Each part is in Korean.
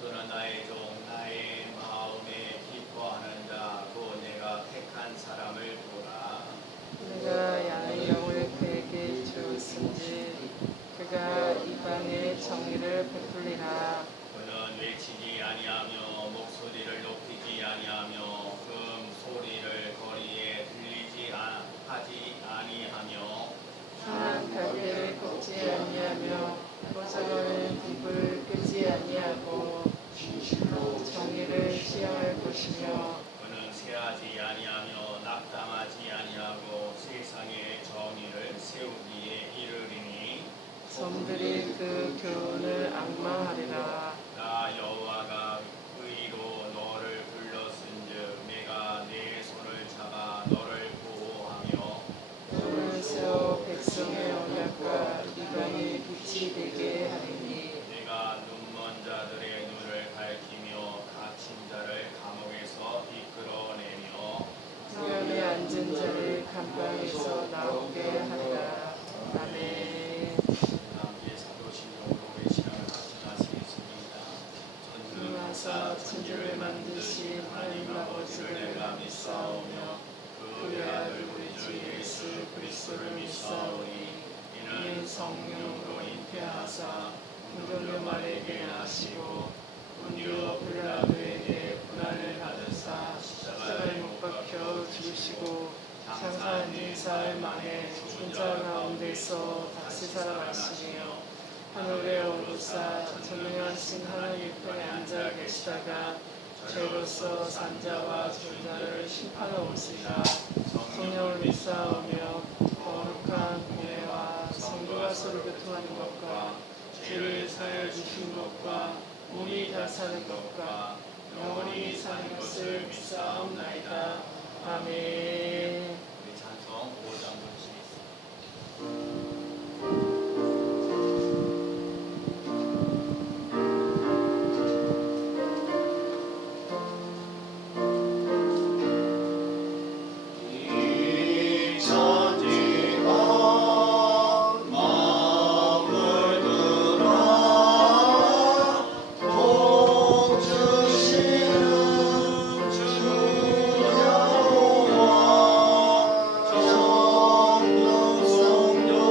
또는 나의 종 나의 마음에 기뻐하는 자 곧 내가 택한 사람을 보라. 내가 야의 영을 그에게 주었은지 그가 이방의 정의를 베풀리라. 그는 외치지 아니하며 목소리를 높이지 아니하며 소리를 거리에 들리지 하지 아니하며 그는 갈대를 꺾지 아니하며 보정하는 딥을 끄지 아니하고 진실로 정의를 시행할 것이며 그는 세하지 아니하며 낙담하지 아니하고 세상의 정의를 세우기에 이르리니 섬들이 그 교훈을 앙망하리라. 나 여호와가 의로 너를 불렀은즉 내가 내 손을 잡아 너를 보호하며 눈을 세워 백성의 언약과 이방의 빛이 되게 하리니 내가 눈먼 자들의 눈을 밝히며 갇힌 자를 감옥에서 이끌어내며 성령에 앉은 자를 감방에서 나오게 하리라. 아멘. 남기의 사도신경으로 우리 신앙을 확신하시겠습니다. 전능하사 천지를 만드신 하나님 아버지를 내가 믿사오며 그의 아들 우리 주 예수 그리스도를 믿사오니 이는 성령으로 잉태하사 본토 마리아에게 나시고 본디오 빌라도에게 고난을 받으사 십자가에 못 박혀 죽으시고 장사한 지 사흘 만에 죽은 자 가운데서 다시 살아나시며 하늘에 오르사 전능하신 하나님 편에 앉아 계시다가 죄로서 산자와 존자를 심판하러 오시라. 성령을 믿사오며 거룩한 교회와 성도가 서로 교통하는 것과 죄를 사하여 주신 것과 몸이 다 사는 것과 영원히 사는 것을 믿사옵나이다. 아멘. 우리 찬송 5장 부르시겠습니다. 성령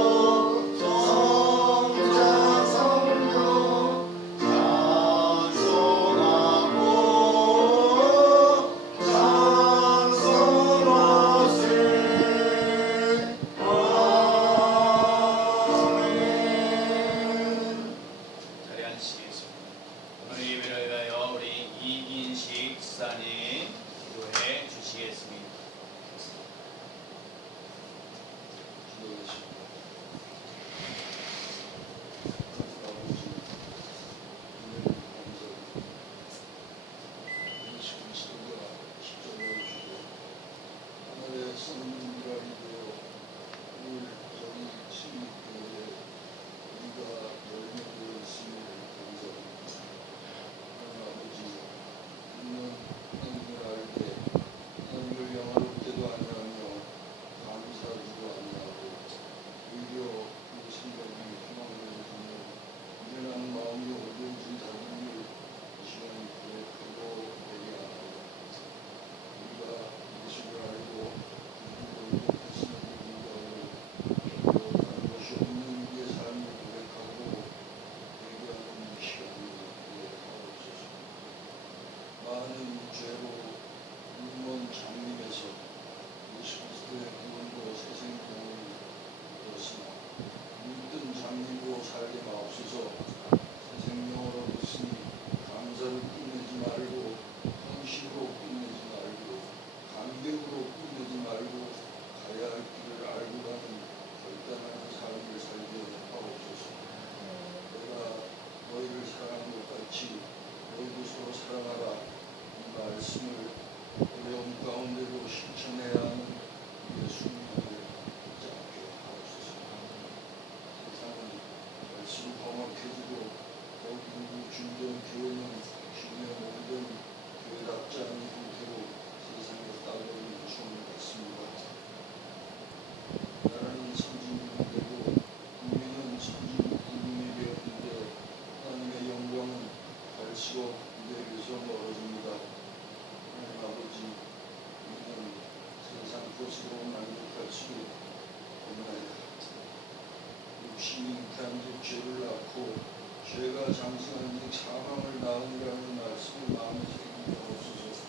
장승한 이 사망을 낳으리라는 말씀을 마음에 새기게 하옵소서.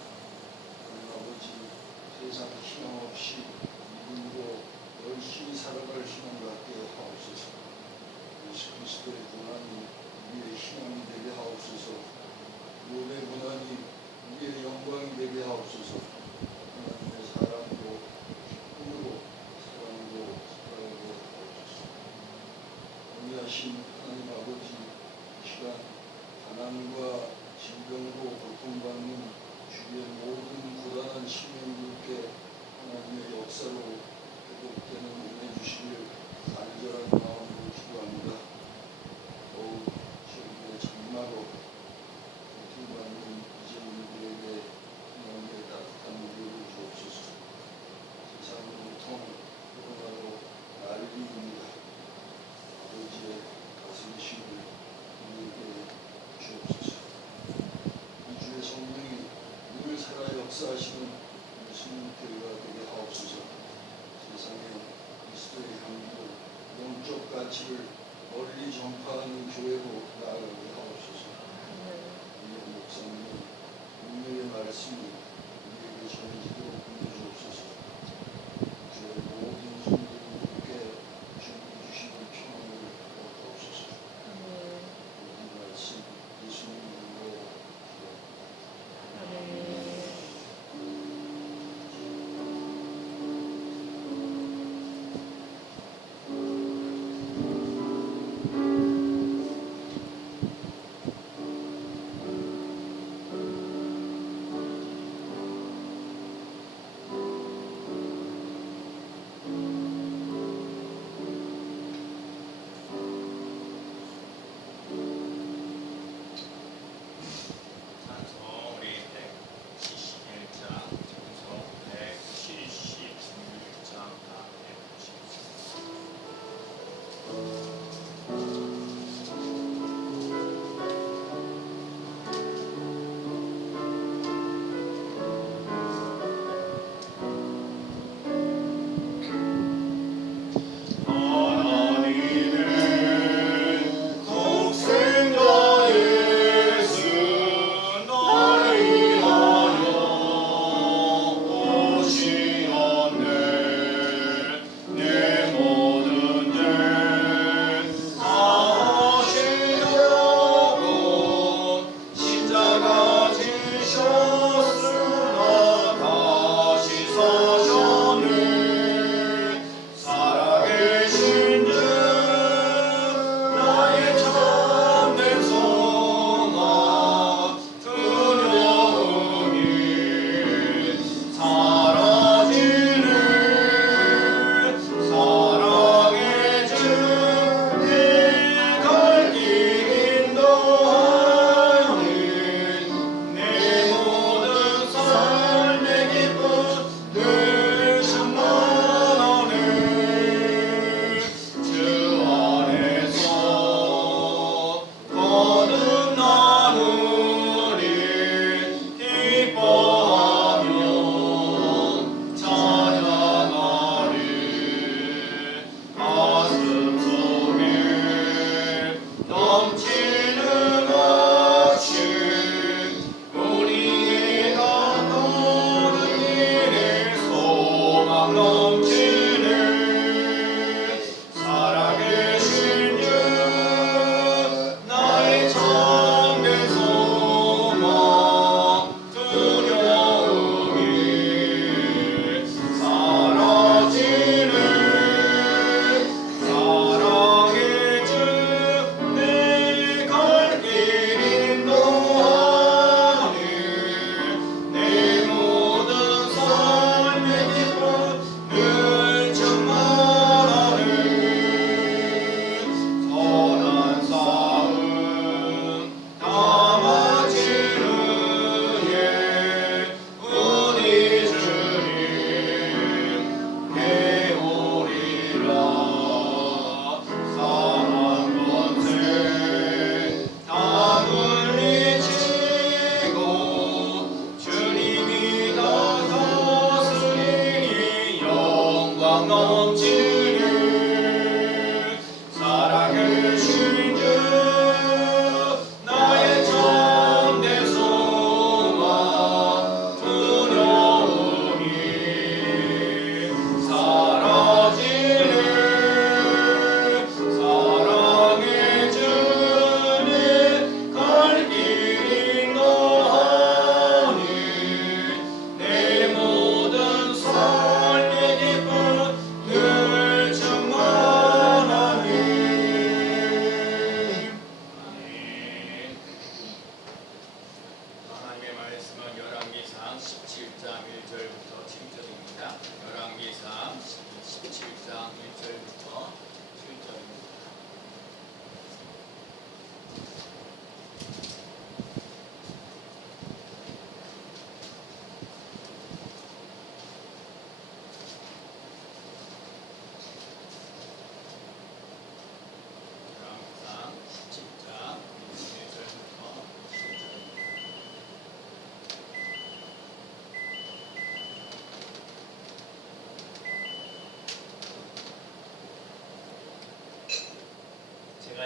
하나님 아버지, 세상 희망 없이 믿음으로 열심히 살아갈 희망 갖게 하옵소서. 예수 그리스도의 고난이 우리의 희망이 되게 하옵소서. 무대 고난이 우리의 영광이 되게 하옵소서. 하나님의 사랑으로 기쁨으로 사랑으로 살아가게 하옵소서. 공의하신 하나님 아버지, 이 시간 가난과 질병으로 고통받는 주위의 모든 고단한 시민들께 하나님의 역사로 회복되는 은혜 주시길 간절한 마음으로 기도합니다. 더욱 저희의 장마로 고통받는 이재민들에게 하나님의 따뜻한 위로를 주옵소서. 세상의 고통, 코로나로 난리입니다. 아버지의 다스리심을 우리에게 주옵소서.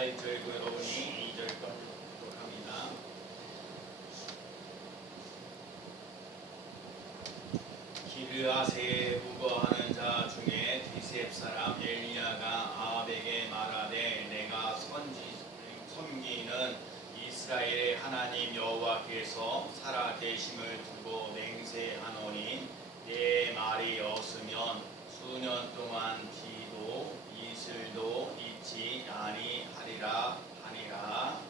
1절 여러분이 2절까지 보도록 합니다. 기르앗에 묵어하는 자 중에 디셉 사람 엘리야가 아합에게 말하되 내가 섬기는 이스라엘의 하나님 여호와께서 살아계심을 두고 맹세하노니 내 말이 없으면 수년 동안 비도 이슬도 있지 아니하리라 하니라.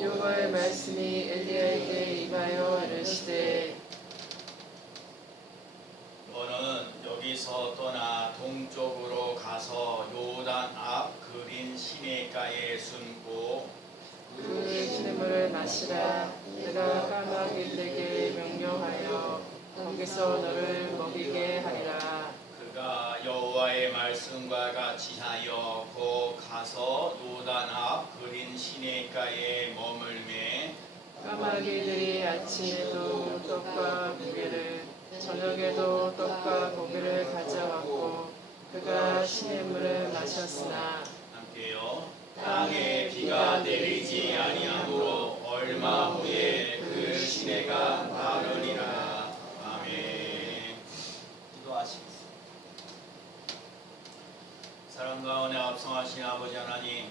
여호와의 말씀이 엘리야에게 임하여 이르시되 너는 여기서 떠나 동쪽으로 가서 요단 앞 그린 시내가에 숨고 그 기름을 마시라. 내가 까마귀들에게 명령하여 거기서 너를 먹이게 하리라. 그가 여호와의 말씀과 같이 하여 곧 가서 요단 앞 그린 시내가에 머물매 까마귀들이 아침에도 떡과 고기를 저녁에도 떡과 고기를 가져왔고 그가 시냇물을 마셨으나 함께요. 땅에 비가 내리지 아니하므로 얼마 후에 그 시내가 마르니라. 아멘. 기도하시겠습니다. 사랑 가운데 합성하신 아버지 하나님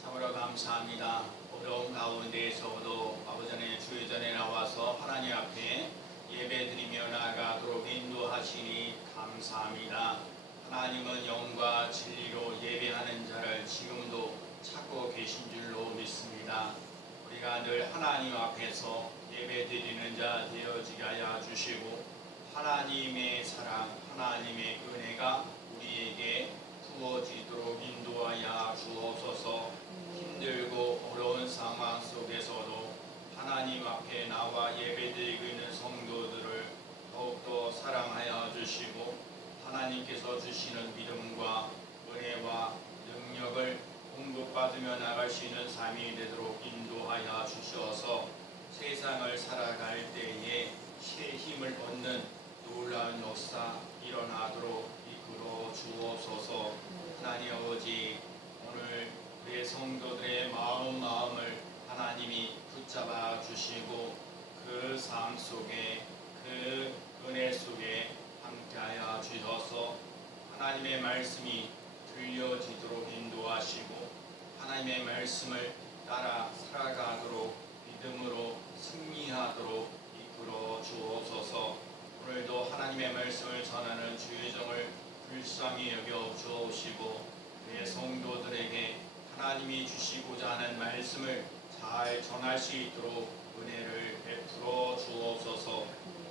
참으로 감사합니다. 어려운 가운데에서도 아버지 하나님 주의 전에 나와서 하나님 앞에 예배드리며 나아가도록 인도하시니 감사합니다. 하나님은 영과 진리로 예배하는 자를 지금도 찾고 계신 줄로 믿습니다. 우리가 늘 하나님 앞에서 예배드리는 자 되어지게 하여 주시고 하나님의 사랑, 하나님의 은혜가 우리에게 부어지도록 인도하여 주옵소서. 힘들고 어려운 상황 속에서도 하나님 앞에 나와 예배드리고 있는 성도들을 더욱더 사랑하여 주시고 하나님께서 주시는 믿음과 은혜와 능력을 공급받으며 나갈 수 있는 삶이 되도록 인도하여 주셔서 세상을 살아갈 때에 새 힘을 얻는 놀라운 역사 일어나도록 이끌어 주옵소서. 하나님 아버지 오늘 우리의 성도들의 마음을 하나님이 붙잡아 주시고 그 삶 속에 그 은혜 속에 함께하여 주셔서 하나님의 말씀이 들려지도록 인도하시고 하나님의 말씀을 따라 살아가도록 믿음으로 승리하도록 이끌어 주옵소서. 오늘도 하나님의 말씀을 전하는 주의 종을 불쌍히 여겨 주옵시고 우리의 성도들에게 하나님이 주시고자 하는 말씀을 잘 전할 수 있도록 은혜를 베풀어 주옵소서.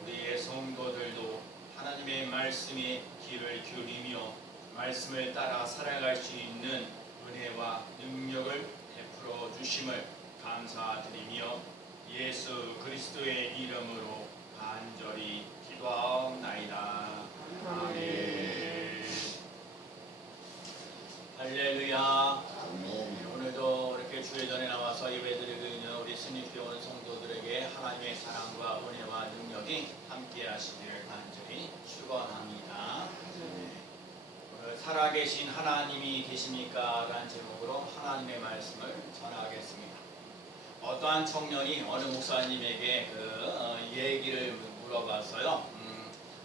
우리의 성도들도 하나님의 말씀에 귀를 기울이며 말씀을 따라 살아갈 수 있는 은혜와 능력을 베풀어 주심을 감사드리며 예수 그리스도의 이름으로 간절히 기도하옵나이다. 아멘. 할렐루야. 오늘도 이렇게 주의 전에 나와서 예배드리고 있는 우리 스님께 오는 성도들에게 하나님의 사랑과 은혜와 능력이 함께 하시기를 간절히 축원합니다. 오늘 살아계신 하나님이 계십니까? 라는 제목으로 하나님의 말씀을 전하겠습니다. 어떠한 청년이 어느 목사님에게 얘기를 물어봤어요.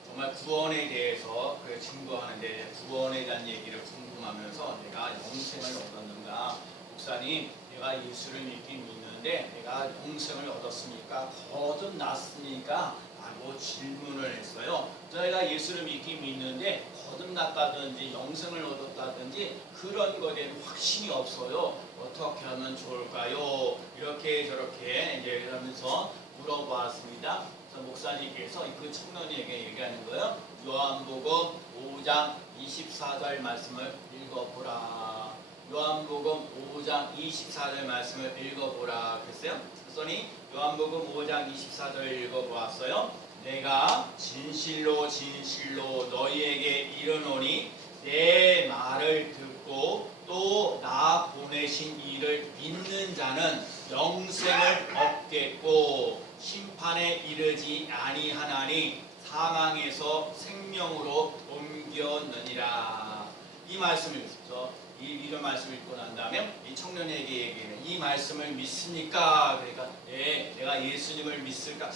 정말 구원에 대해서 증거하는데 구원에 대한 얘기를 궁금하면서 내가 영생을 얻었는가? 목사님, 내가 예수를 믿긴 믿는데 내가 영생을 얻었습니까? 거듭났습니까? 라고 질문을 했어요. 저희가 예수를 믿긴 믿는데 거듭났다든지 영생을 얻었다든지 그런 것에 대한 확신이 없어요. 어떻게 하면 좋을까요? 이렇게 저렇게 이제 하면서 물어보았습니다. 목사님께서 그 청년에게 얘기하는 거예요. 요한복음 5장 24절 말씀을 읽어보라. 요한복음 5장 24절 말씀을 읽어보라 그랬어요. 그랬더니 요한복음 5장 24절 읽어보았어요. 내가 진실로 진실로 너희에게 이르노니 내 말을 듣고 또 나 보내신 이를 믿는 자는 영생을 얻겠고 심판에 이르지 아니하나니 사망에서 생명으로 옮겼느니라. 이 말씀을 듣죠. 이런 말씀을 읽고 난 다음에 이 청년에게 얘기해요. 이 말씀을 믿습니까? 그러니까 예, 내가 예수님을 믿을까?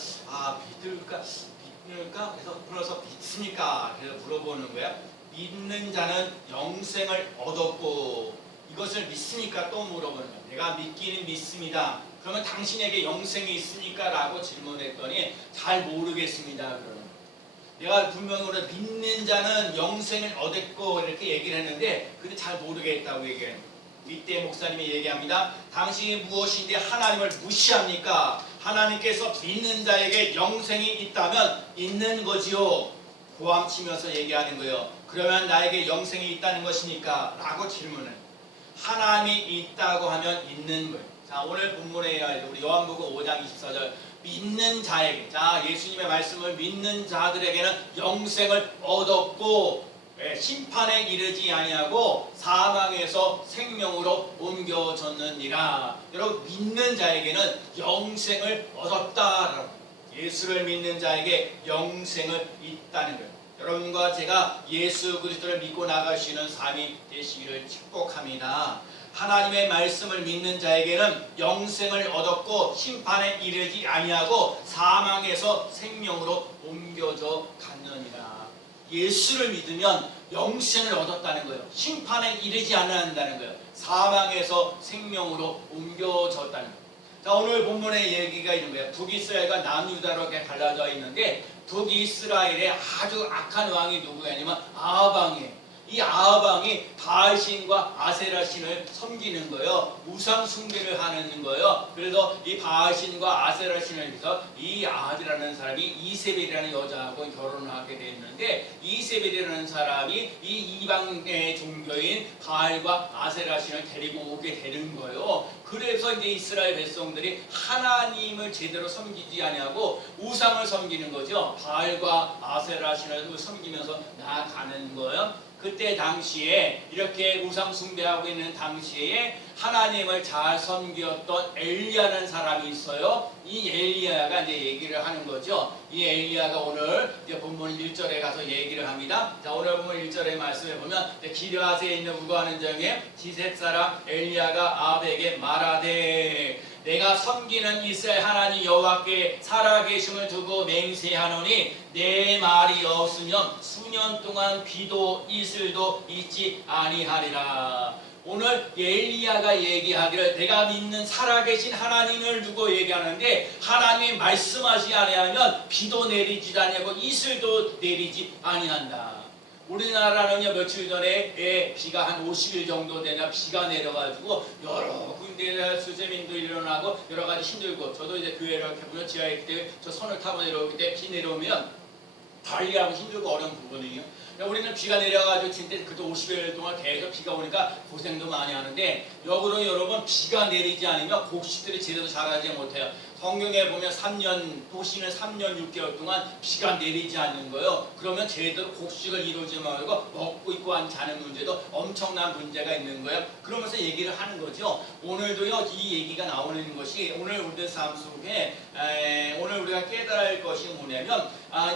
믿을까? 그래서 믿습니까? 그래서 물어보는 거야. 믿는 자는 영생을 얻었고 이것을 믿습니까? 또 물어보는 거야. 내가 믿기는 믿습니다. 그러면 당신에게 영생이 있습니까? 라고 질문했더니 잘 모르겠습니다. 그러는 내가 분명히 믿는 자는 영생을 얻었고 이렇게 얘기를 했는데 근데 잘 모르겠다고 얘기해요. 이때 목사님이 얘기합니다. 당신이 무엇인데 하나님을 무시합니까? 하나님께서 믿는 자에게 영생이 있다면 있는 거지요. 고함치면서 얘기하는 거예요. 그러면 나에게 영생이 있다는 것입니까? 라고 질문을. 하나님이 있다고 하면 있는 거예요. 자, 오늘 본문에 우리 요한복음 5장 24절 믿는 자에게, 자, 예수님의 말씀을 믿는 자들에게는 영생을 얻었고 심판에 이르지 아니하고 사망에서 생명으로 옮겨졌느니라. 여러분, 믿는 자에게는 영생을 얻었다. 예수를 믿는 자에게 영생을 있다는 거예요. 여러분과 제가 예수 그리스도를 믿고 나갈 수 있는 삶이 되시기를 축복합니다. 하나님의 말씀을 믿는 자에게는 영생을 얻었고 심판에 이르지 아니하고 사망에서 생명으로 옮겨져 갔느니라. 예수를 믿으면 영생을 얻었다는 거예요. 심판에 이르지 않는다는 거예요. 사망에서 생명으로 옮겨졌다는 거예요. 자, 오늘 본문의 얘기가 이런 거예요. 북이스라엘과 남유다로 이렇게 갈라져 있는데 북이스라엘의 아주 악한 왕이 누구냐면 아합왕이에요. 이 아합왕이 바알신과 아세라신을 섬기는 거예요. 우상 숭배를 하는 거예요. 그래서 이 바알신과 아세라신을 위해서 이 아합이라는 사람이 이세벨이라는 여자하고 결혼을 하게 됐는데 이세벨이라는 사람이 이 이방의 종교인 바알과 아세라신을 데리고 오게 되는 거예요. 그래서 이제 이스라엘 백성들이 하나님을 제대로 섬기지 아니하고 우상을 섬기는 거죠. 바알과 아세라신을 섬기면서 나아가는 거예요. 그때 당시에 이렇게 우상 숭배하고 있는 당시에 하나님을 잘 섬겼던 엘리야라는 사람이 있어요. 이 엘리야가 이제 얘기를 하는 거죠. 이 엘리야가 오늘 이제 본문 1절에 가서 얘기를 합니다. 자, 오늘 본문 1절의 말씀에 보면 기르앗에 있는 우거하는 중에 지셋 사람 엘리야가 아합에게 말하되 내가 섬기는 이스라엘 하나님 여호와께 살아계심을 두고 맹세하노니 내 말이 없으면 수년 동안 비도 이슬도 있지 아니하리라. 오늘 엘리야가 얘기하기를 내가 믿는 살아계신 하나님을 두고 얘기하는데 하나님이 말씀하지 아니하면 비도 내리지 아니하고 이슬도 내리지 아니한다. 우리나라는요 며칠 전에 비가 한 50일 정도 되냐 비가 내려가지고 여러 군데 수재민도 일어나고 여러 가지 힘들고 저도 이제 교회를 이렇게 보면 지하에 그때 저 선을 타고 내려오기 때 비 내려오면 관리하고 힘들고 어려운 부분이에요. 우리는 비가 내려가지고 진짜 그때 50일 동안 계속 비가 오니까 고생도 많이 하는데 역으로 여러분 비가 내리지 않으면 곡식들이 제대로 자라지 못해요. 성경에 보면 3년, 도시는 3년 6개월 동안 비가 내리지 않는 거예요. 그러면 제대로 곡식을 이루지 말고 먹고 있고 자는 문제도 엄청난 문제가 있는 거예요. 그러면서 얘기를 하는 거죠. 오늘도요 이 얘기가 나오는 것이 오늘 우리들 삶 속에 오늘 우리가 깨달아야 할 것이 뭐냐면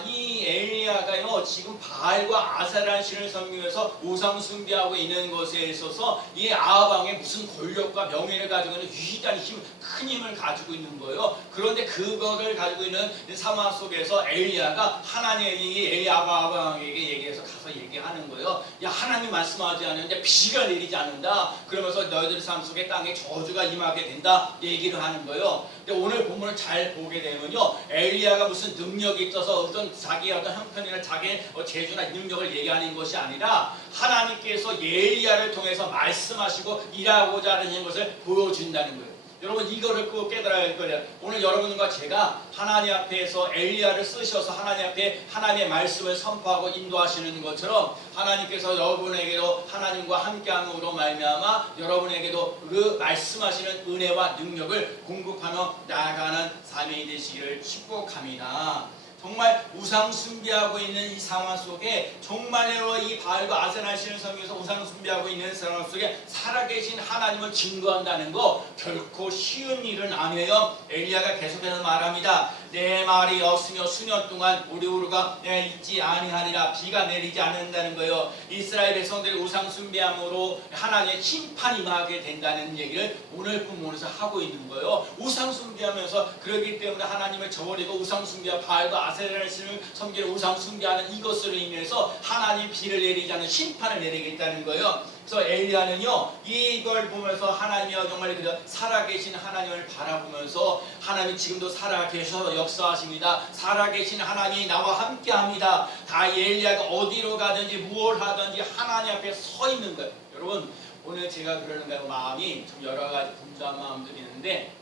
이 엘리야가요 지금 바알과 아세라 신을 섬기면서 우상 숭배하고 있는 것에 있어서 이 아합 왕의 무슨 권력과 명예를 가지고 있는 위대한 힘, 큰 힘을 가지고 있는 거예요. 그런데 그거를 가지고 있는 상황 속에서 엘리야가 하나님이 아합 왕에게 얘기해서 가서 얘기하는 거예요. 야, 하나님 말씀하지 않는데 비가 내리지 않는다. 그러면서 너희들 삶 속에 땅에 저주가 임하게 된다. 얘기를 하는 거예요. 근데 오늘 본문을 잘 보게 되면요, 엘리야가 무슨 능력이 있어서 어떤 자기의 어떤 형편이나 자기의 재주나 능력을 얘기하는 것이 아니라 하나님께서 엘리야를 통해서 말씀하시고 일하고자 하는 것을 보여준다는 거예요. 여러분 이거를 꼭 깨달아야 할 거예요. 오늘 여러분과 제가 하나님 앞에서 엘리야를 쓰셔서 하나님 앞에 하나님의 말씀을 선포하고 인도하시는 것처럼 하나님께서 여러분에게도 하나님과 함께함으로 말미암아 여러분에게도 그 말씀하시는 은혜와 능력을 공급하며 나아가는 삶이 되시기를 축복합니다. 정말 우상 숭배하고 있는 이 상황 속에 정말로 이 바알과 아세라 신을 섬기면서 우상 숭배하고 있는 상황 속에 살아계신 하나님을 증거한다는 거 결코 쉬운 일은 아니에요. 엘리야가 계속해서 말합니다. 내 말이 없으며 수년 동안 우리 우루가 있지 아니하리라. 비가 내리지 않는다는 거예요. 이스라엘 백성들이 우상 숭배함으로 하나님의 심판이 임하게 된다는 얘기를 오늘 본문에서 하고 있는 거예요. 우상 숭배하면서 그러기 때문에 하나님을 저버리고 우상 숭배와 바알과 아세라를 섬기는 우상 숭배하는 이것으로 인해서 하나님 비를 내리지 않는 심판을 내리겠다는 거예요. 그래서 엘리야는요 이걸 보면서 하나님이여 정말 그저 살아계신 하나님을 바라보면서 하나님 지금도 살아계셔 역사하십니다. 살아계신 하나님이 나와 함께합니다. 다 엘리야가 어디로 가든지 무엇을 하든지 하나님 앞에 서 있는 거예요. 여러분 오늘 제가 그러는가요? 마음이 좀 여러 가지 분주한 마음들이 있는데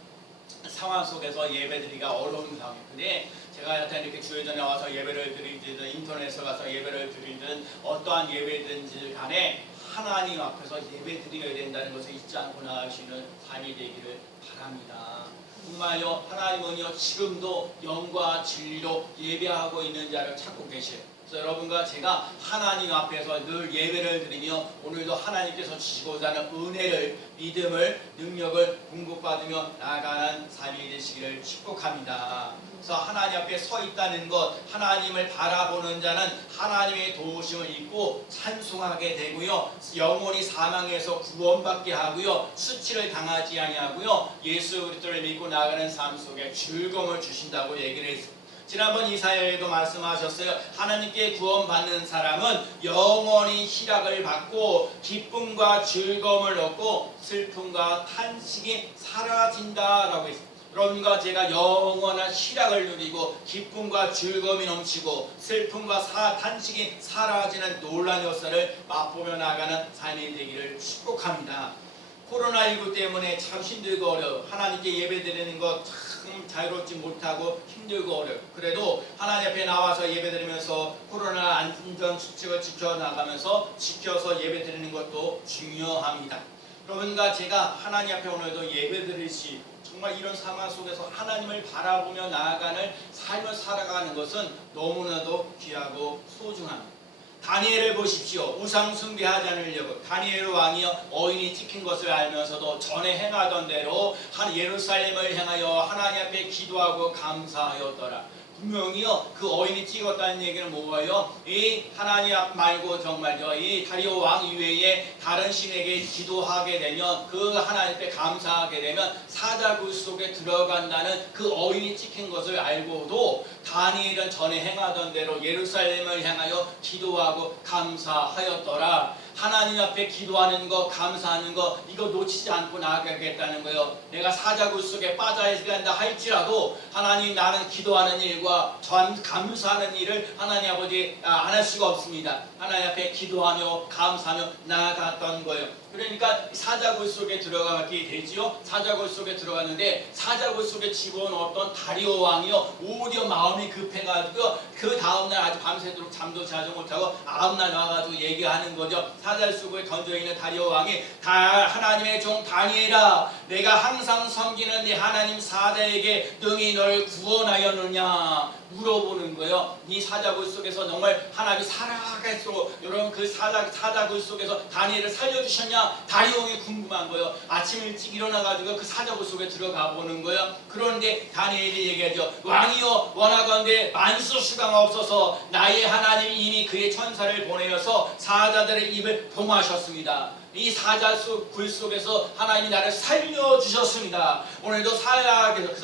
상황 속에서 예배드리기가 어려운 상황이에요. 근데 제가 여튼 이렇게 주일전에 나와서 예배를 드리든 인터넷에 가서 예배를 드리든 어떠한 예배든지 간에 하나님 앞에서 예배 드려야 된다는 것을 잊지 않고 나아가시는 삶이 되기를 바랍니다. 정말요 하나님은요 지금도 영과 진리로 예배하고 있는 자를 찾고 계세요. 그래서 여러분과 제가 하나님 앞에서 늘 예배를 드리며 오늘도 하나님께서 주시고자 하는 은혜를 믿음을 능력을 공급받으며 나아가는 삶이 되시기를 축복합니다. 그래서 하나님 앞에 서 있다는 것, 하나님을 바라보는 자는 하나님의 도우심을 입고 찬송하게 되고요, 영원히 사망에서 구원받게 하고요, 수치를 당하지 아니하고요, 예수 그리스도를 믿고 나아가는 삶 속에 즐거움을 주신다고 얘기를 했습니다. 지난번 이사야에도 말씀하셨어요. 하나님께 구원받는 사람은 영원히 희락을 받고 기쁨과 즐거움을 얻고 슬픔과 탄식이 사라진다라고 했습니다. 여러분과 제가 영원한 희락을 누리고 기쁨과 즐거움이 넘치고 슬픔과 탄식이 사라지는 놀라운 역사를 맛보며 나가는 삶이 되기를 축복합니다. 코로나19 때문에 참 힘들고 어려워. 하나님께 예배드리는 것 참 자유롭지 못하고 힘들고 어려워. 그래도 하나님 앞에 나와서 예배드리면서 코로나 안전수칙을 지켜나가면서 지켜서 예배드리는 것도 중요합니다. 여러분과 제가 하나님 앞에 오늘도 예배드릴 수 있고 정말 이런 상황 속에서 하나님을 바라보며 나아가는 삶을 살아가는 것은 너무나도 귀하고 소중합니다. 다니엘을 보십시오. 우상 숭배하지 않으려고 다니엘 왕이요 어인이 찍힌 것을 알면서도 전에 행하던 대로 예루살렘을 향하여 하나님 앞에 기도하고 감사하였더라. 분명히요 그 어인이 찍었다는 얘기는 뭐예요? 이 하나님 말고 정말요 이 다리오 왕 이외에 다른 신에게 기도하게 되면 그 하나님 앞에 감사하게 되면 사자굴 속에 들어간다는 그 어인이 찍힌 것을 알고도 다니엘은 전에 행하던 대로 예루살렘을 향하여 기도하고 감사하였더라. 하나님 앞에 기도하는 거 감사하는 거 이거 놓치지 않고 나아가겠다는 거예요. 내가 사자굴 속에 빠져 있다 할지라도 하나님 나는 기도하는 일과 감사하는 일을 하나님 아버지 안 할 수가 없습니다. 하나님 앞에 기도하며 감사하며 나아갔던 거예요. 그러니까 사자굴 속에 들어가게 되지요. 사자굴 속에 들어갔는데 사자굴 속에 집어넣었던 다리오 왕이요 오히려 마음이 급해가지고 그 다음날 아주 밤새도록 잠도 자지 못하고 다음날 나와가지고 얘기하는 거죠. 사자굴 속에 던져있는 다리오 왕이 하나님의 종 다니엘아 내가 항상 섬기는 네 하나님 사자에게 능히 널 구원하였느냐 물어보는 거예요. 이 사자굴 속에서 정말 하나님이 살아가서 여러분 그 사자굴 속에서 다니엘을 살려주셨냐 다리오왕이 궁금한 거예요. 아침 일찍 일어나가지고 그 사자굴 속에 들어가 보는 거예요. 그런데 다니엘이 얘기하죠. 왕이여 원하건대 만수수강 없어서 나의 하나님이 이미 그의 천사를 보내어서 사자들의 입을 봉하셨습니다. 이 사자굴 속에서 하나님이 나를 살려주셨습니다. 오늘도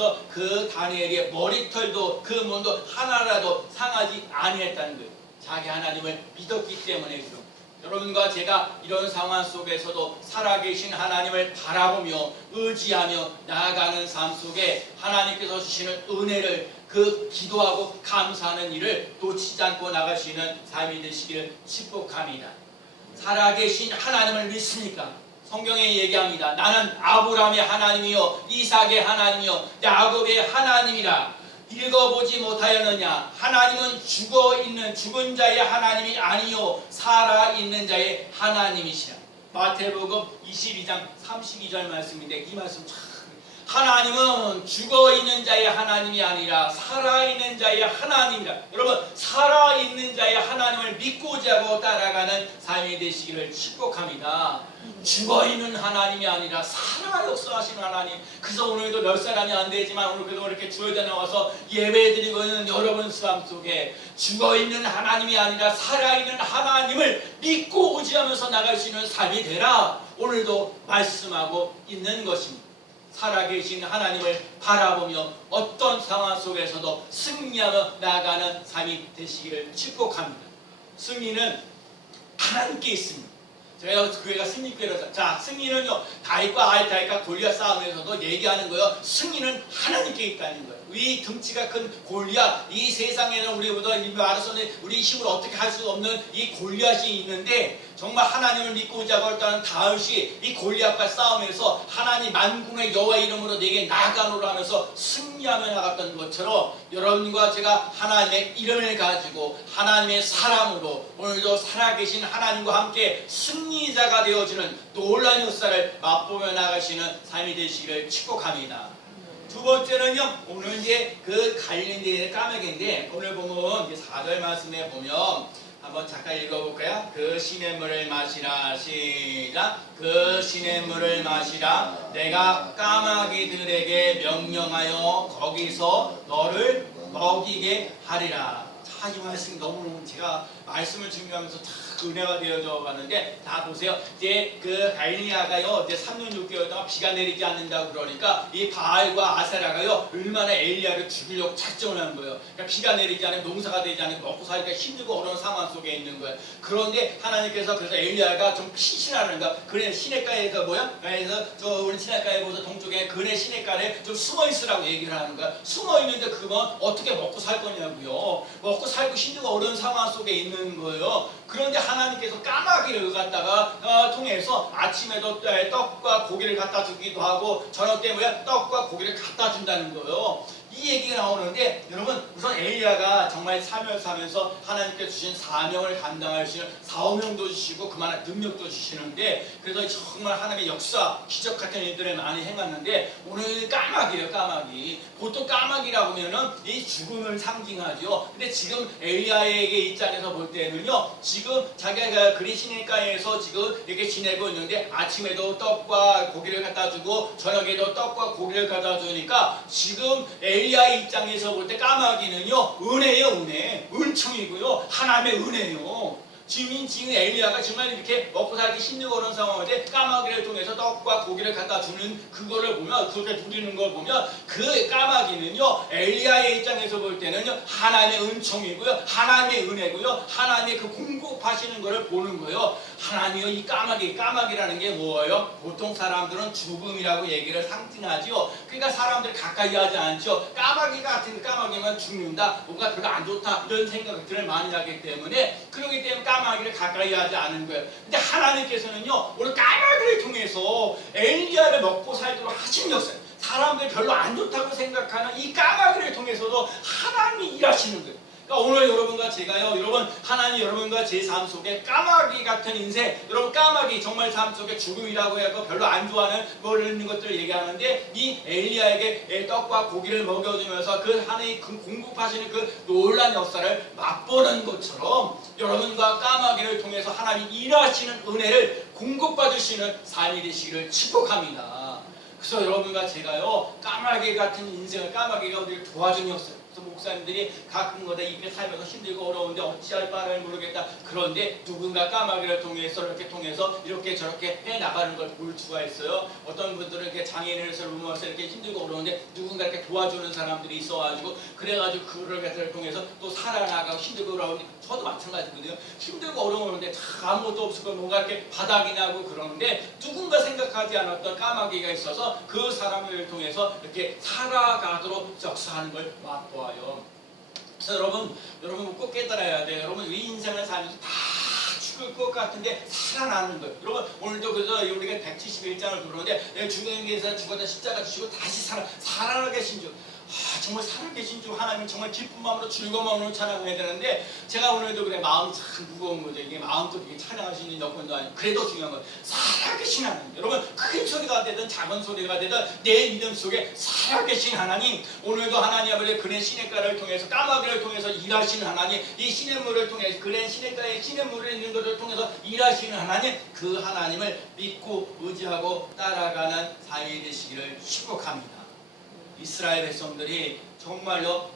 그래서 그 다니엘의 머리털도 그 몸도 하나라도 상하지 아니했다는 거예요. 자기 하나님을 믿었기 때문에 그런. 여러분과 제가 이런 상황 속에서도 살아계신 하나님을 바라보며 의지하며 나아가는 삶 속에 하나님께서 주시는 은혜를 그 기도하고 감사하는 일을 놓치지 않고 나갈 수 있는 삶이 되시기를 축복합니다. 살아계신 하나님을 믿습니까? 성경에 얘기합니다. 나는 아브라함의 하나님이요 이삭의 하나님이요 야곱의 하나님이라. 읽어보지 못하였느냐? 하나님은 죽은 자의 하나님이 아니요 살아있는 자의 하나님이시라. 마태복음 22장 32절 말씀인데 이 말씀 참 하나님은 죽어있는 자의 하나님이 아니라 살아있는 자의 하나님이라. 여러분, 살아있는 자의 하나님을 믿고자 하고 따라가는 삶이 되시기를 축복합니다. 죽어있는 하나님이 아니라 살아 역사하시는 하나님. 그래서 오늘도 몇 사람이 안 되지만 오늘 그래도 이렇게 주일에 나와서 예배드리고 있는 여러분 삶 속에 죽어있는 하나님이 아니라 살아있는 하나님을 믿고 의지하면서 나갈 수 있는 삶이 되라. 오늘도 말씀하고 있는 것입니다. 살아계신 하나님을 바라보며 어떤 상황 속에서도 승리하며 나아가는 삶이 되시기를 축복합니다. 승리는 하나님께 있습니다. 제가 교회가 승리교회라서, 자, 승리는요 다윗과 알다윗과 골리앗 싸움에서도 얘기하는 거예요. 승리는 하나님께 있다는 거예요. 이 등치가 큰 골리앗, 이 세상에는 우리보다 알아서는 우리 힘으로 어떻게 할 수 없는 이 골리앗이 있는데, 정말 하나님을 믿고자 하는 다윗이 이 골리앗과 싸움에서 하나님 만군의 여호와 이름으로 내게 나가노라 하면서 승리하며 나갔던 것처럼, 여러분과 제가 하나님의 이름을 가지고 하나님의 사람으로 오늘도 살아계신 하나님과 함께 승리자가 되어지는 놀라운 역사를 맛보며 나가시는 삶이 되시기를 축복합니다. 두 번째는요, 오늘 이제 그 갈릴리의 까마귀인데, 오늘 보면 이제 4절 말씀에 보면 한번 잠깐 읽어볼까요? 그 시냇물을 마시라. 시작. 그 시냇물을 마시라. 내가 까마귀들에게 명령하여 거기서 너를 먹이게 하리라. 자, 이 말씀 너무 제가 말씀을 준비하면서 참 은혜가 되어져 가는데, 다 보세요. 이제 그 갈릴리아가요, 이제 3년 6개월 동안 비가 내리지 않는다고 그러니까 이 바알과 아세라가요 얼마나 엘리야를 죽이려고 작정을 한 거예요. 그러니까 비가 내리지 않으면 농사가 되지 않으면 먹고 살기가 힘들고 어려운 상황 속에 있는 거예요. 그런데 하나님께서 그래서 엘리야가 좀 피신하는 거, 그네 시냇가에서 뭐야? 그래서 저 우리 시냇가에 보서 동쪽에 그네 시냇가에 좀 숨어 있으라고 얘기를 하는 거야. 숨어 있는데 그건 어떻게 먹고 살 거냐고요. 먹고 살고 힘들고 어려운 상황 속에 있는 거예요. 그런데 하나님께서 까마귀를 갖다가 통해서 아침에도 떡과 고기를 갖다 주기도 하고 저녁 때 뭐야? 떡과 고기를 갖다 준다는 거예요. 이 얘기가 나오는데, 여러분, 우선 엘리야가 정말 살면서 하나님께 주신 사명을 감당할 수 있는 사오명도 주시고 그만한 능력도 주시는데, 그래서 정말 하나님의 역사, 기적 같은 일들을 많이 행했는데, 오늘 까마귀예요. 까마귀. 보통 까마귀라고 하면은 이 죽음을 상징하죠. 근데 지금 엘리야에게 입장에서 볼 때는요, 지금 자기가 그리 시냇가에서 지금 이렇게 지내고 있는데 아침에도 떡과 고기를 갖다 주고 저녁에도 떡과 고기를 갖다 주니까, 지금 엘리야의 입장에서 볼 때 까마귀는요 은혜예요. 은혜, 은총이고요, 하나님의 은혜요. 지금 엘리야가 정말 이렇게 먹고 살기 힘들고 그런 상황인데 까마귀를 통해서 떡과 고기를 갖다 주는 그거를 보면, 그렇게 누리는 걸 보면, 그 까마귀는요 엘리야의 입장에서 볼 때는요 하나님의 은총이고요, 하나님의 은혜고요, 하나님의 그 공급하시는 거를 보는 거예요. 하나님의 이 까마귀라는 게 뭐예요? 보통 사람들은 죽음이라고 얘기를 상징하지요. 그러니까 사람들이 가까이 하지 않죠. 까마귀 같은 까마귀만 죽는다, 뭔가 별로 안 좋다, 이런 생각들을 많이 하기 때문에, 그러기 때문에 까마귀를 가까이 하지 않은 거예요. 근데 하나님께서는요 오늘 까마귀를 통해서 엘리야를 먹고 살도록 하신 역사, 사람들이 별로 안 좋다고 생각하는 이 까마귀를 통해서도 하나님이 일하시는 거예요. 그러니까 오늘 여러분과 제가요, 여러분, 하나님 여러분과 제 삶 속에 까마귀 같은 인생, 여러분 까마귀 정말 삶 속에 죽음이라고 해서 별로 안 좋아하는 있는 것들을 얘기하는데, 이 엘리야에게 떡과 고기를 먹여주면서 그 하나님이 공급하시는 그 놀라운 역사를 맛보는 것처럼, 여러분과 까마귀를 통해서 하나님 일하시는 은혜를 공급받으시는 삶이 되시기를 축복합니다. 그래서 여러분과 제가요 까마귀 같은 인생을, 까마귀가 우리를 도와준 역사, 그래서 목사님들이 가끔마다 이렇게 살면서 힘들고 어려운데 어찌할 바를 모르겠다. 그런데 누군가 까마귀를 통해서 이렇게 저렇게 해 나가는 걸 볼 수가 있어요. 어떤 분들은 이렇게 장애인에서 rum어서 이렇게 힘들고 어려운데 누군가 이렇게 도와주는 사람들이 있어가지고, 그래가지고 그를 통해서 또 살아나가고 힘들고 어려운데, 저도 마찬가지거든요. 힘들고 어려운데 아무것도 없고 뭔가 이렇게 바닥이 나고 그러는데, 누군가 생각하지 않았던 까마귀가 있어서 그 사람을 통해서 이렇게 살아가도록 역사하는 걸 맛보아요. 그래서 여러분 꼭 깨달아야 돼요. 여러분 이 인생을 살면서 다 죽을 것 같은데 살아나는 거예요. 여러분 오늘도 그래서 우리가 171장을 부르는데, 내가 죽은 위해서 죽었다 십자가 지시고 다시 살아나게 하신 주. 정말 살아계신 주 하나님을 정말 기쁜 마음으로 즐거운 마음으로 찬양해야 되는데 제가 오늘도 그래 마음이 참 무거운 거죠. 이게 마음껏 이게 찬양할 수 있는 여건도 아니고 그래도 중요한 건 살아계신 하나님. 여러분 큰 소리가 되든 작은 소리가 되든 내 믿음 속에 살아계신 하나님, 오늘도 하나님 아버지 그랜 시냇가를 통해서 까마귀를 통해서 일하시는 하나님, 이 시냇물을 통해서 그랜 시냇가에 시냇물에 있는 것을 통해서 일하시는 하나님, 그 하나님을 믿고 의지하고 따라가는 삶이 되시기를 축복합니다. 이스라엘 백성들이 정말로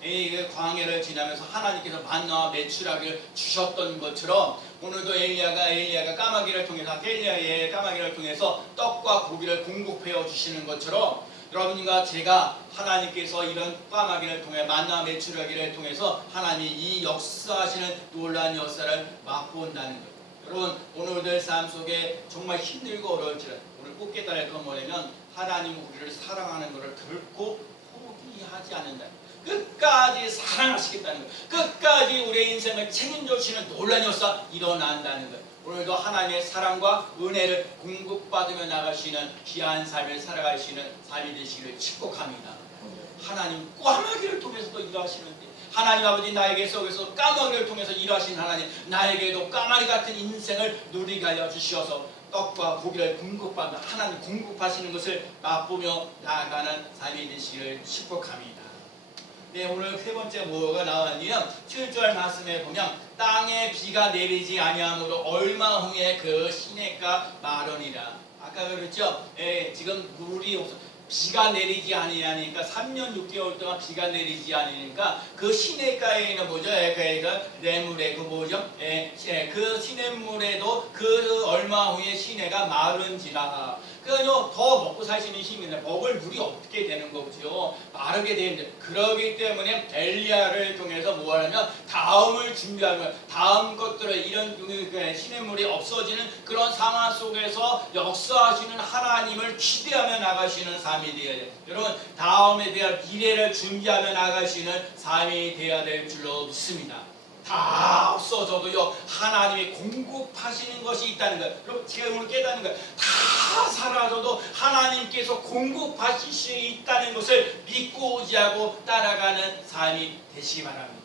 광야를 지나면서 하나님께서 만나와 메추라기를 주셨던 것처럼 오늘도 엘리야가 까마귀를 통해서 엘리야의 까마귀를 통해서 떡과 고기를 공급해 주시는 것처럼 여러분과 제가 하나님께서 이런 까마귀를 통해 만나 메추라기를 통해서 하나님이 이 역사하시는 놀라운 역사를 맛본다는 것. 여러분 오늘들 삶 속에 정말 힘들고 어려울지라도 오늘 꼭 깨달을 건 뭐냐면 하나님은 우리를 사랑하는 것을 결코 포기하지 않는다. 끝까지 사랑하시겠다는 것. 끝까지 우리의 인생을 책임져 주시는 놀라운 역사 일어난다는 것. 오늘도 하나님의 사랑과 은혜를 공급받으며 나가시는 귀한 삶을 살아가시는 삶이 되시기를 축복합니다. 하나님 까마귀를 통해서도 일하시는데 하나님 아버지 나에게 속에서 까마귀를 통해서 일하시는 하나님, 나에게도 까마귀 같은 인생을 누리게 하여 주시어서 떡과 고기를 공급받는 하나님 공급하시는 것을 맛보며 나아가는 삶이 되시기를 축복합니다. 네, 오늘 세 번째 뭐가 나왔냐면 7절 말씀에 보면 땅에 비가 내리지 아니함으로 얼마 후에 그 시냇가 마르니라. 아까 그랬죠? 지금 물이 없어. 비가 내리지 아니하니까 3년 6개월 동안 비가 내리지 않으니까 그 시냇가에 있는 뭐죠? 그 냇물에 그 뭐죠? 그 시냇물에도 그 얼마 후에 시내가 마른지라. 그러니까 더 먹고 사시는 힘이네. 먹을 물이 없게 되는 거죠. 마르게 되는데 그러기 때문에 엘리야를 통해서 뭐 하냐면 다음을 준비하면 다음 것들을 이런 시냇물이 없어지는 그런 상황 속에서 역사하시는 하나님을 기대하며 나가시는 삶이 되어야 돼요. 여러분 다음에 대한 미래를 준비하며 나가시는 삶이 되어야 될 줄로 믿습니다. 다 없어져도요 하나님이 공급하시는 것이 있다는 거예요. 여러분 제가 오늘 깨닫는 거예요. 다 사라져도 하나님께서 공급하실 수 있다는 것을 믿고 의지하고 따라가는 삶이 되시기 바랍니다.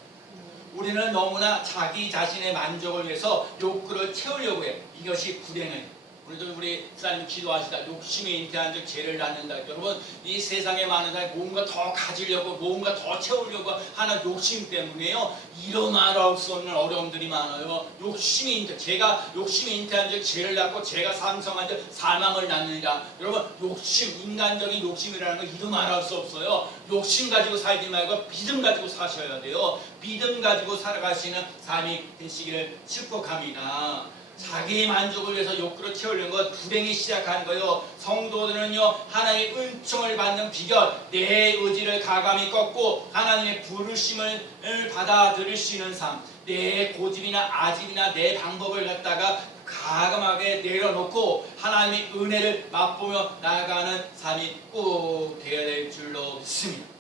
우리는 너무나 자기 자신의 만족을 위해서 욕구를 채우려고 해요. 이것이 불행해요. 우리도 우리 사장님 기도하시다 욕심에 잉태한 즉 죄를 낳는다. 여러분 이 세상에 많은 사람이 뭔가 더 가지려고 뭔가 더 채우려고 하는 욕심 때문에요 일어나올 수 없는 어려움들이 많아요. 욕심이 잉태, 제가 욕심에 잉태한 즉 죄를 낳고 제가 상성한 즉 사망을 낳느니라. 여러분 욕심, 인간적인 욕심이라는 거 일어나올 수 없어요. 욕심 가지고 살지 말고 믿음 가지고 사셔야 돼요. 믿음 가지고 살아가시는 삶이 되시기를 축복합니다. 자기 만족을 위해서 욕구를 채우려는 것 불행이 시작하는 거예요. 성도들은요 하나님의 은총을 받는 비결, 내 의지를 가감히 꺾고 하나님의 부르심을 받아들일 수 있는 삶, 내 고집이나 아집이나 내 방법을 갖다가 가감하게 내려놓고 하나님의 은혜를 맛보며 나아가는 삶이 꼭 되어야 될 줄로 믿습니다.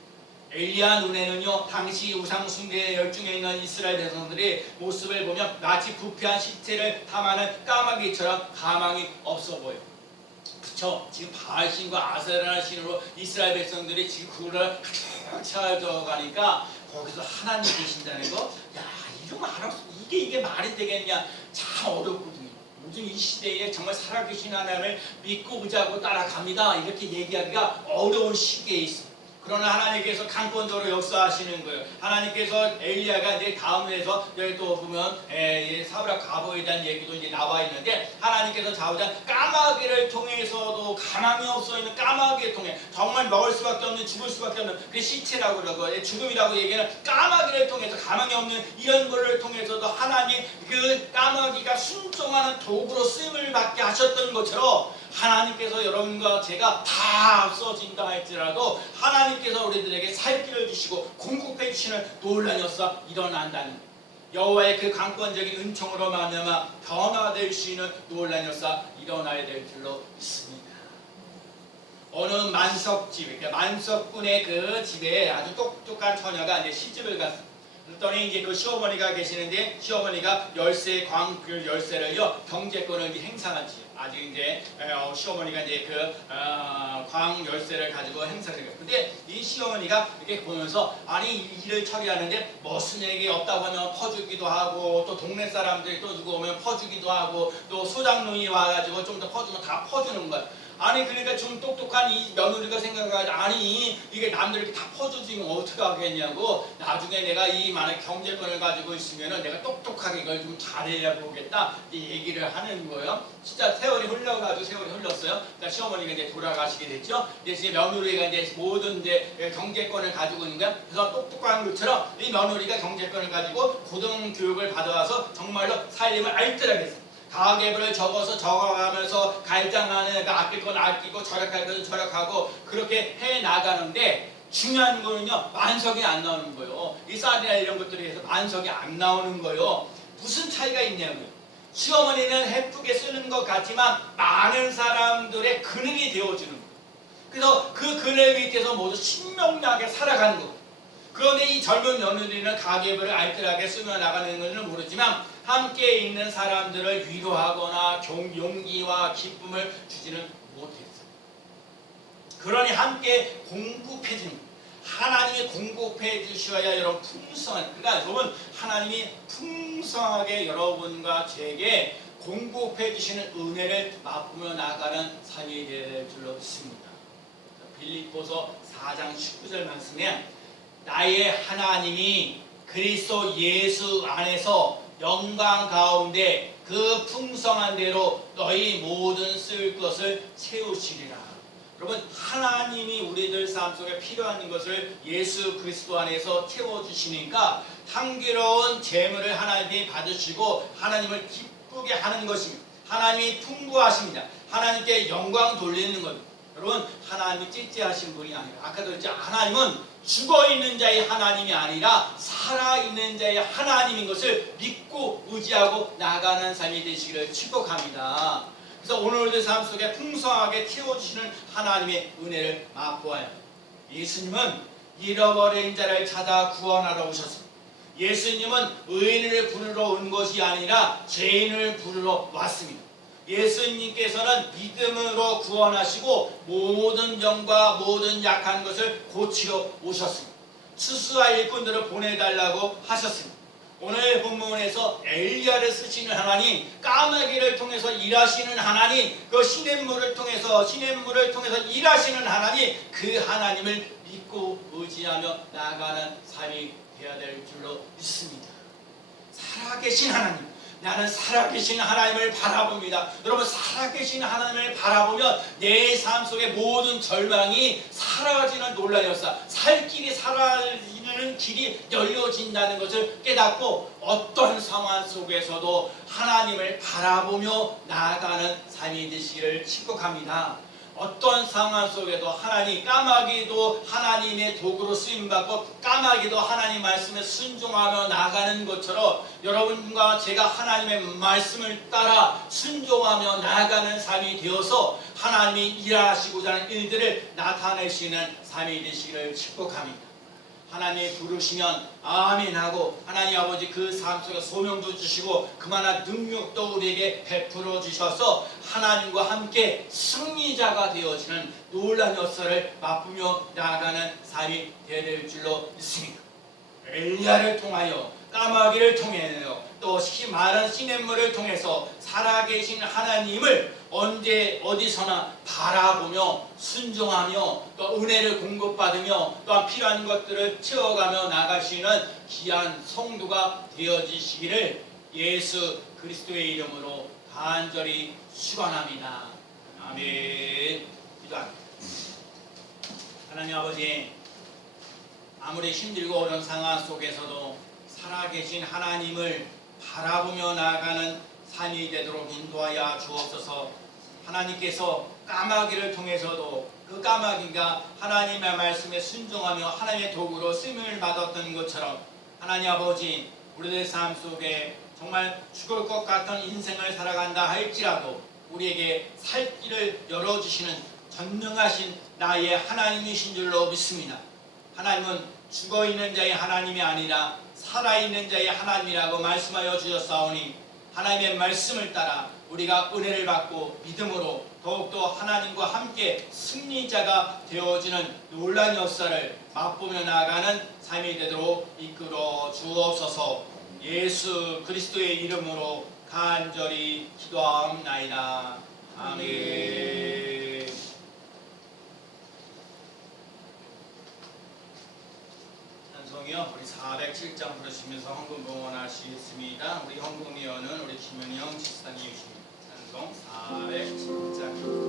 엘리야 눈에는요 당시 우상 숭배의 열중에 있는 이스라엘 백성들의 모습을 보면 마치 부패한 시체를 탐하는 까마귀처럼 가망이 없어 보여. 그쵸? 지금 바알신과 아세라는 신으로 이스라엘 백성들이 지금 그거를 가득 채워가니까 거기서 하나님 계신다는 거, 야 이거 알았어. 이게 말이 되겠냐? 참 어렵거든요. 요즘 이 시대에 정말 살아계신 하나님을 믿고 의지하고 따라갑니다. 이렇게 얘기하기가 어려운 시기에 있습니다. 그러나 하나님께서 강권적으로 역사하시는 거예요. 하나님께서 엘리야가 이제 다음에서 여기 또 보면 사브라 가보에 대한 얘기도 이제 나와 있는데 하나님께서 자우장 까마귀를 통해서도 가망이 없어 있는 까마귀를 통해 정말 먹을 수밖에 없는 죽을 수밖에 없는 그 시체라고 그러고 죽음이라고 얘기하는 까마귀를 통해서 가망이 없는 이런 거를 통해서도 하나님 그 까마귀가 순종하는 도구로 쓰임을 받게 하셨던 것처럼 하나님께서 여러분과 제가 다 없어진다 할지라도 하나님께서 우리들에게 살 길을 주시고 공급해 주시는 놀라운 역사 일어난다는 여호와의 그 강권적인 은총으로 말미암아 변화될 수 있는 놀라운 역사 일어나야 될 줄로 믿습니다. 어느 만석집, 그러니까 만석군의 그 집에 아주 똑똑한 처녀가 이제 시집을 갔습니다. 그랬더니 이제 그 시어머니가 계시는데 시어머니가 열쇠 광 그 열쇠를요 경제권을 행사하지. 아직 이제 시어머니가 이제 광 열쇠를 가지고 행사를 해요. 근데 이 시어머니가 이렇게 보면서 아니 일을 처리하는데 무슨 얘기 없다고 하면 퍼주기도 하고 또 동네 사람들이 또 주고 오면 퍼주기도 하고 또 소장농이 와가지고 좀 더 퍼주면 다 퍼주는 거야. 아니 그러니까 좀 똑똑한 이 며느리가 생각하지 아니 이게 남들 이렇게 다 퍼주지면 어떻게 하겠냐고 나중에 내가 이 많은 경제권을 가지고 있으면은 내가 똑똑하게 이걸 좀 잘해야 보겠다 이 얘기를 하는 거예요. 진짜 세월이 흘러가지고 세월이 흘렀어요. 그러니까 시어머니가 이제 돌아가시게 됐죠. 이제 며느리가 이제 모든 이제 경제권을 가지고 있는 거야. 그래서 똑똑한 것처럼 이 며느리가 경제권을 가지고 고등 교육을 받아와서 정말로 살림을 알뜰하게 했어요. 가계부를 적어가면서 갈장하는 아낄 건 아끼고 절약할 건 절약하고 그렇게 해 나가는데 중요한 거는요 만석이 안 나오는 거예요. 이 쌀이나 이런 것들에 해서 만석이 안 나오는 거예요. 무슨 차이가 있냐고요. 시어머니는 예쁘게 쓰는 것 같지만 많은 사람들의 그늘이 되어주는 거예요. 그래서 그 그늘 밑에서 모두 신명나게 살아가는 거예요. 그런데 이 젊은 며느리는 가계부를 알뜰하게 쓰며 나가는 것은 모르지만 함께 있는 사람들을 위로하거나 용기와 기쁨을 주지는 못했어요. 그러니 함께 공급해 주는 하나님이 공급해 주셔야 여러분 풍성한 그러니까 여러분 하나님이 풍성하게 여러분과 제게 공급해 주시는 은혜를 맛보며 나가는 삶이 될 줄로 믿습니다. 빌립보서 4장 19절 말씀에 나의 하나님이 그리스도 예수 안에서 영광 가운데 그 풍성한 대로 너희 모든 쓸 것을 채우시리라. 여러분 하나님이 우리들 삶 속에 필요한 것을 예수 그리스도 안에서 채워주시니까 향기로운 재물을 하나님이 받으시고 하나님을 기쁘게 하는 것입니다. 하나님이 풍부하십니다. 하나님께 영광 돌리는 것. 여러분 하나님이 찌찌하신 분이 아니라 아까도 그랬죠. 하나님은 죽어있는 자의 하나님이 아니라 살아있는 자의 하나님인 것을 믿고 의지하고 나가는 삶이 되시기를 축복합니다. 그래서 오늘의 삶 속에 풍성하게 채워주시는 하나님의 은혜를 맛보아요. 예수님은 잃어버린 자를 찾아 구원하러 오셨습니다. 예수님은 의인을 부르러 온 것이 아니라 죄인을 부르러 왔습니다. 예수님께서는 믿음으로 구원하시고 모든 병과 모든 약한 것을 고치러 오셨습니다. 추수할 일꾼들을 보내달라고 하셨습니다. 오늘 본문에서 엘리야를 쓰시는 하나님, 까마귀를 통해서 일하시는 하나님, 그 시냇물을 통해서 일하시는 하나님, 그 하나님을 믿고 의지하며 나아가는 삶이 되어야 될 줄로 믿습니다. 살아계신 하나님, 나는 살아계신 하나님을 바라봅니다. 여러분 살아계신 하나님을 바라보면 내 삶 속의 모든 절망이 사라지는 놀라운 역사, 살 길이 사라지는 길이 열려진다는 것을 깨닫고 어떤 상황 속에서도 하나님을 바라보며 나아가는 삶이 되시기를 축복합니다. 어떤 상황 속에도 하나님, 까마귀도 하나님의 도구로 쓰임받고 까마귀도 하나님 말씀에 순종하며 나아가는 것처럼 여러분과 제가 하나님의 말씀을 따라 순종하며 나아가는 삶이 되어서 하나님이 일하시고자 하는 일들을 나타내시는 삶이 되시기를 축복합니다. 하나님이 부르시면 아멘하고 하나님 아버지 그 삶 속에 소명도 주시고 그만한 능력도 우리에게 베풀어 주셔서 하나님과 함께 승리자가 되어지는 놀라운 역사를 맛보며 나아가는 삶이 되어야 될 줄로 믿습니다. 엘리야를 통하여 까마귀를 통해서 또 많은 시냇물을 통해서 살아계신 하나님을 언제 어디서나 바라보며 순종하며 또 은혜를 공급받으며 또한 필요한 것들을 채워가며 나가시는 귀한 성도가 되어지시기를 예수 그리스도의 이름으로 간절히 축원합니다. 아멘. 기도합니다. 하나님 아버지, 아무리 힘들고 어려운 상황 속에서도 살아계신 하나님을 바라보며 나아가는 삶이 되도록 인도하여 주옵소서. 하나님께서 까마귀를 통해서도 그 까마귀가 하나님의 말씀에 순종하며 하나님의 도구로 쓰임을 받았던 것처럼 하나님 아버지, 우리들 삶 속에 정말 죽을 것 같은 인생을 살아간다 할지라도 우리에게 살 길을 열어주시는 전능하신 나의 하나님이신 줄로 믿습니다. 하나님은 죽어있는 자의 하나님이 아니라 살아있는 자의 하나님이라고 말씀하여 주셨사오니 하나님의 말씀을 따라 우리가 은혜를 받고 믿음으로 더욱더 하나님과 함께 승리자가 되어지는 놀라운 역사를 맛보며 나아가는 삶이 되도록 이끌어 주옵소서. 예수 그리스도의 이름으로 간절히 기도하옵나이다. 아멘. 찬송이요, 우리 407장 부르시면서 헌금 봉헌하시겠습니다. 우리 헌금위원은 우리 김은영 집사님이십니다. 찬송 407장.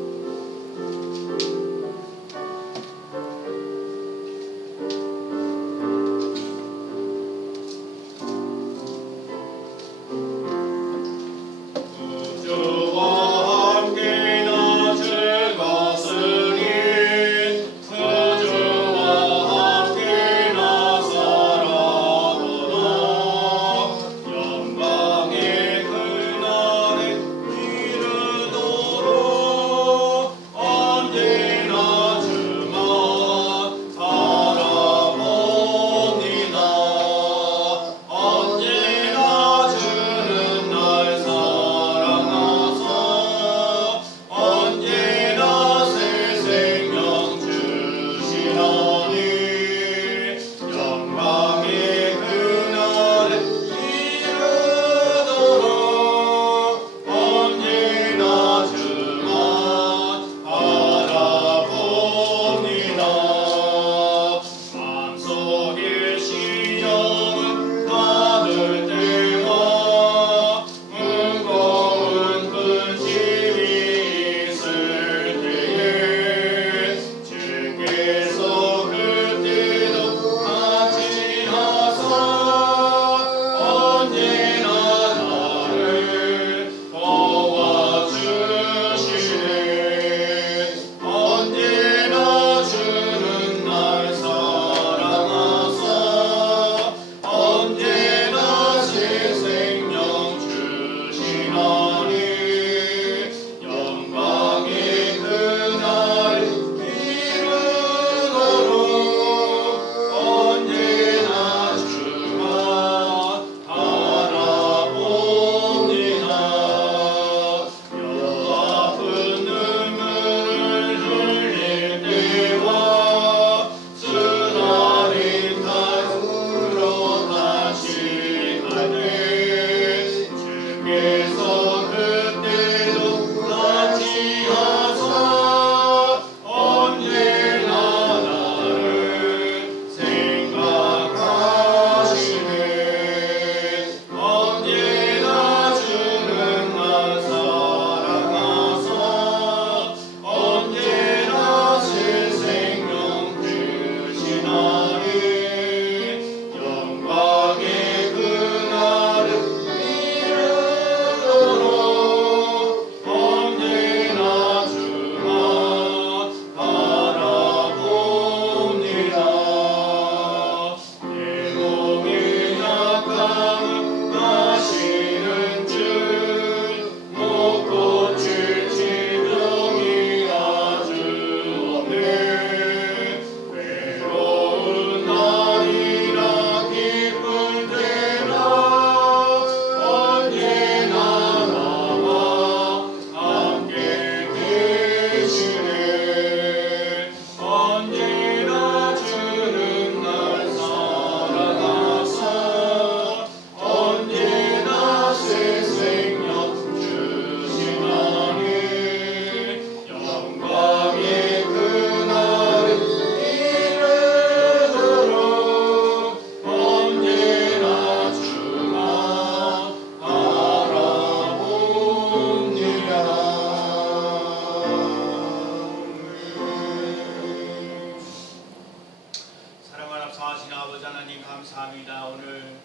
감사합니다. 오늘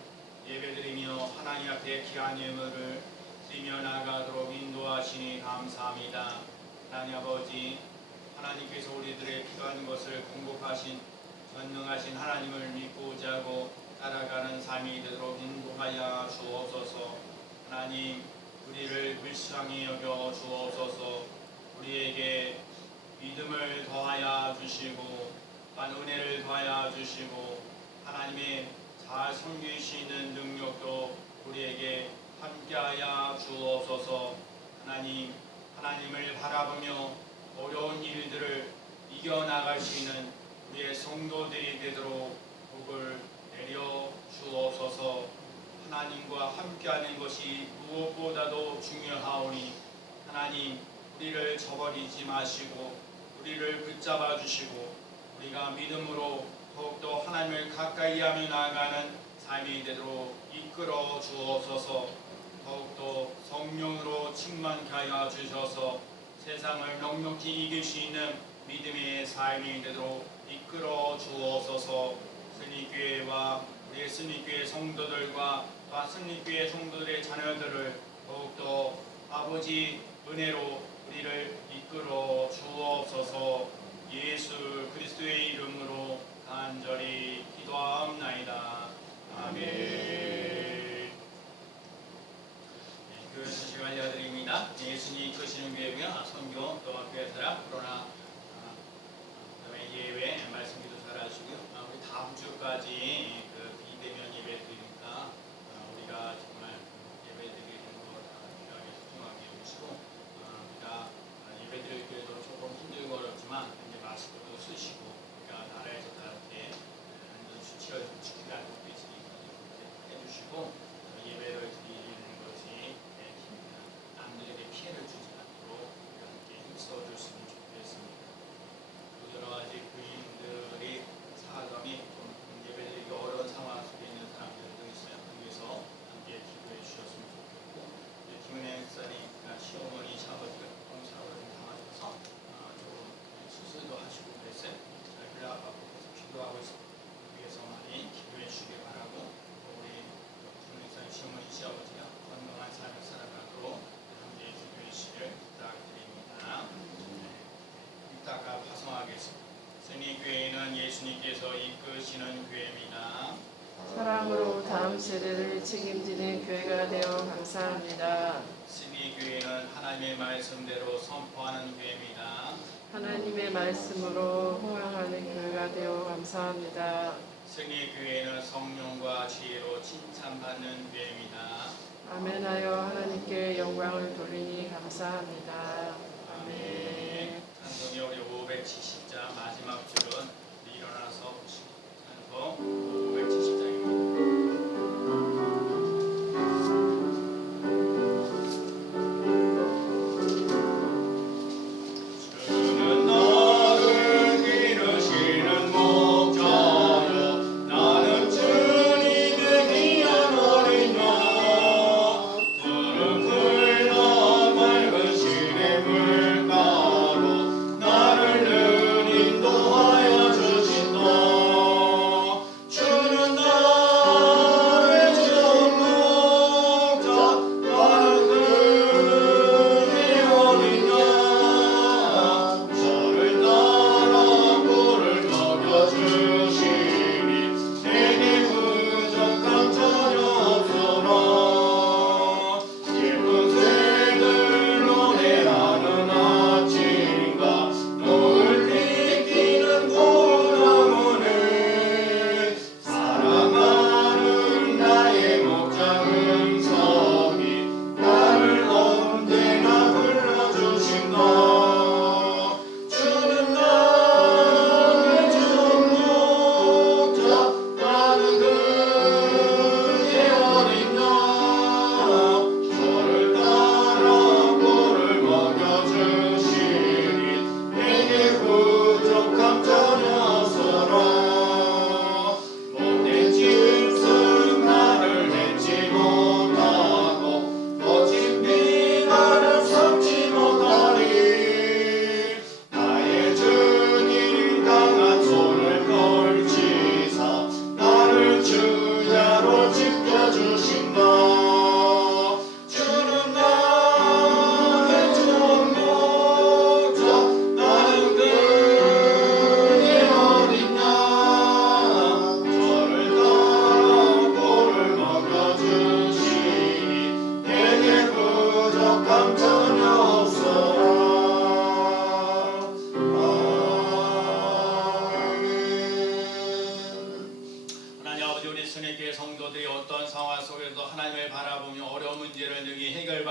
예배드리며 하나님 앞에 귀한 예물을 드리며 나가도록 인도하시니 감사합니다. 하나님 아버지, 하나님께서 우리들의 필요한 것을 공급하신 전능하신 하나님을 믿고자 하고 따라가는 삶이 되도록 인도하여 주옵소서. 하나님, 우리를 불쌍히 여겨 주옵소서. 우리에게 믿음을 더하여 주시고 또 은혜를 더하여 주시고 하나님의 잘 섬기시는 능력도 우리에게 함께하여 주옵소서. 하나님을 바라보며 어려운 일들을 이겨나갈 수 있는 우리의 성도들이 되도록 복을 내려 주옵소서. 하나님과 함께하는 것이 무엇보다도 중요하오니 하나님, 우리를 저버리지 마시고 우리를 붙잡아 주시고 우리가 믿음으로 더욱더 하나님을 가까이 하며 나아가는 삶이 되도록 이끌어 주옵소서. 더욱더 성령으로 충만케 하여 주셔서 세상을 넉넉히 이길 수 있는 믿음의 삶이 되도록 이끌어 주옵소서. 승리교회와 우리의 승리교회 성도들과 또 승리교회 성도들의 자녀들을 더욱더 아버지 은혜로 우리를 이끌어 주옵소서. 예수 그리스도의 이름으로 간절히 기도하옵나이다. 아멘. 교회 소식 알려드립니다. 예수님이 이끄시는 교회고요. 선교 또 교회 사람 코로나 그다음에 예외 말씀 기도 잘 하시고요. 우리 다음 주까지 그 비대면 예배 드리니까 우리가 정말 예배 드리는 거 다 귀하게 소중하게 해주시고 우리가 예배 드릴 때도 조금 힘들고 어렵지만 이제 마스크도 쓰시고 우리가 나라에서 다 이렇게 안전 수칙을 지키지 않고 계시니 해주시고 예배를 드리는 것이 남들에게 피해를 주지 않도록 우리가 함께 힘써줬으면 좋겠습니다. 또 여러 가지 부인들이 사감이 좀 예배드리기 어려운 상황 속에 있는 사람들도 있어요. 그래서 함께 기도해 주셨으면 좋겠고 김은혜 목사님 시어머니 샤워지가 샤워를 당하셔서 조금 수술도 하시고 그랬어요. 그래서 기도하고 있습니다. 위해서 많이 기도해 주시기 바라고 우리 김은혜 목사님 시어머니 시아버지가 건강한 삶을 살아가도록 함께 기도해 주시길 부탁드립니다. 이따가 파송하겠습니다. 승리교회는 예수님께서 이끄시는 교회입니다. 사랑으로 다음 세대를 책임지는 교회가 되어 감사합니다. 승리교회는 하나님의 말씀대로 선포하는 교회입니다. 하나님의 말씀으로 호응하는 교회가 되어 감사합니다. 승리교회는 성령과 지혜로 칭찬받는 교회입니다. 아멘하여 하나님께 영광을 돌리니 감사합니다. 아멘. 찬송이 우리 570장 마지막 줄은 일어나서 보시고 찬송 570장입니다. 주는 나를 기르시는 목자여 나는 주님의 귀한 어린 양 푸른 풀과 맑은 시냇물가로 나를 늘 인도하여 주신다.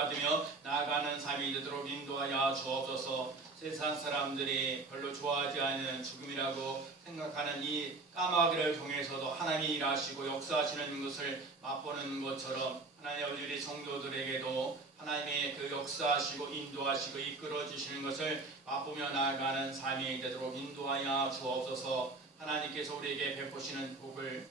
받으며 나아가는 삶이 되도록 인도하여 주옵소서. 세상 사람들이 별로 좋아하지 않는 죽음이라고 생각하는 이 까마귀를 통해서도 하나님이 일하시고 역사하시는 것을 맛보는 것처럼 하나님 우리 성도들에게도 하나님의 그 역사하시고 인도하시고 이끌어 주시는 것을 맛보며 나아가는 삶이 되도록 인도하여 주옵소서. 하나님께서 우리에게 베푸시는 복을